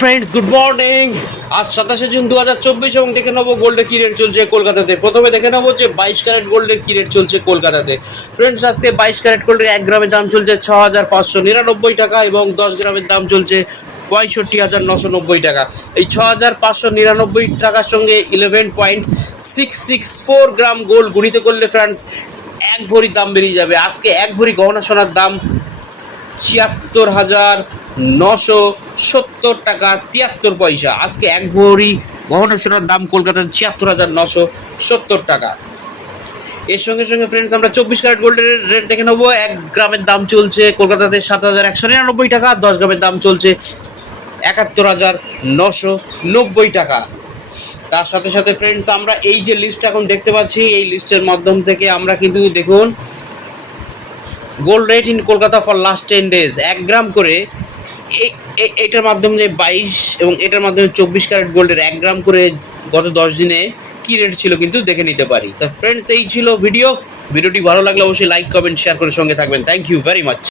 Friends good morning. আজ 27 June 2024 এবং দেখে নেবো গোল্ডের কি রেট চলছে কলকাতাতে। প্রথমে দেখে নেবো যে 22 ক্যারেট গোল্ডের কি রেট চলছে কলকাতাতে। ফ্রেন্ডস আজকে 22 ক্যারেট গোল্ডের 1 গ্রামের দাম চলছে 6599 টাকা এবং 10 গ্রামের দাম চলছে 65,990 টাকা। এই 6599 টাকার সঙ্গে 11.664 গ্রাম গোল্ড গুণিত করলে ফ্রেন্ডস এক ভরির দাম বেরিয়ে যাবে। আজকে এক ভরি গহনা সোনার দাম 76,970 টাকা 73 পয়সা। আজকে এক ভরি গহনা সোনার দাম কলকাতার 76,970 টাকা। এর সঙ্গে সঙ্গে ফ্রেন্ডস আমরা 24 ক্যারেট গোল্ডের রেট দেখে নেবো। 1 গ্রামের দাম চলছে কলকাতাতে 7,199 টাকা, 10 গ্রামের দাম চলছে 71,990 টাকা। তার সাথে সাথে ফ্রেন্ডস আমরা এই যে লিস্ট এখন দেখতে পাচ্ছি, এই লিস্টের মাধ্যম থেকে আমরা কিন্তু দেখুন gold rate in Kolkata for last 10 days 1 গ্রাম করে এটার মাধ্যমে 22 এবং এটার মাধ্যমে 24 ক্যারেট গোল্ডের 1 গ্রাম করে গত 10 দিনে কি রেট ছিল কিন্তু দেখে নিতে পারি। তো ফ্রেন্ডস এই ছিল ভিডিওটি ভালো লাগলে অবশ্যই লাইক কমেন্ট শেয়ার করে সঙ্গে থাকবেন। Thank you very much.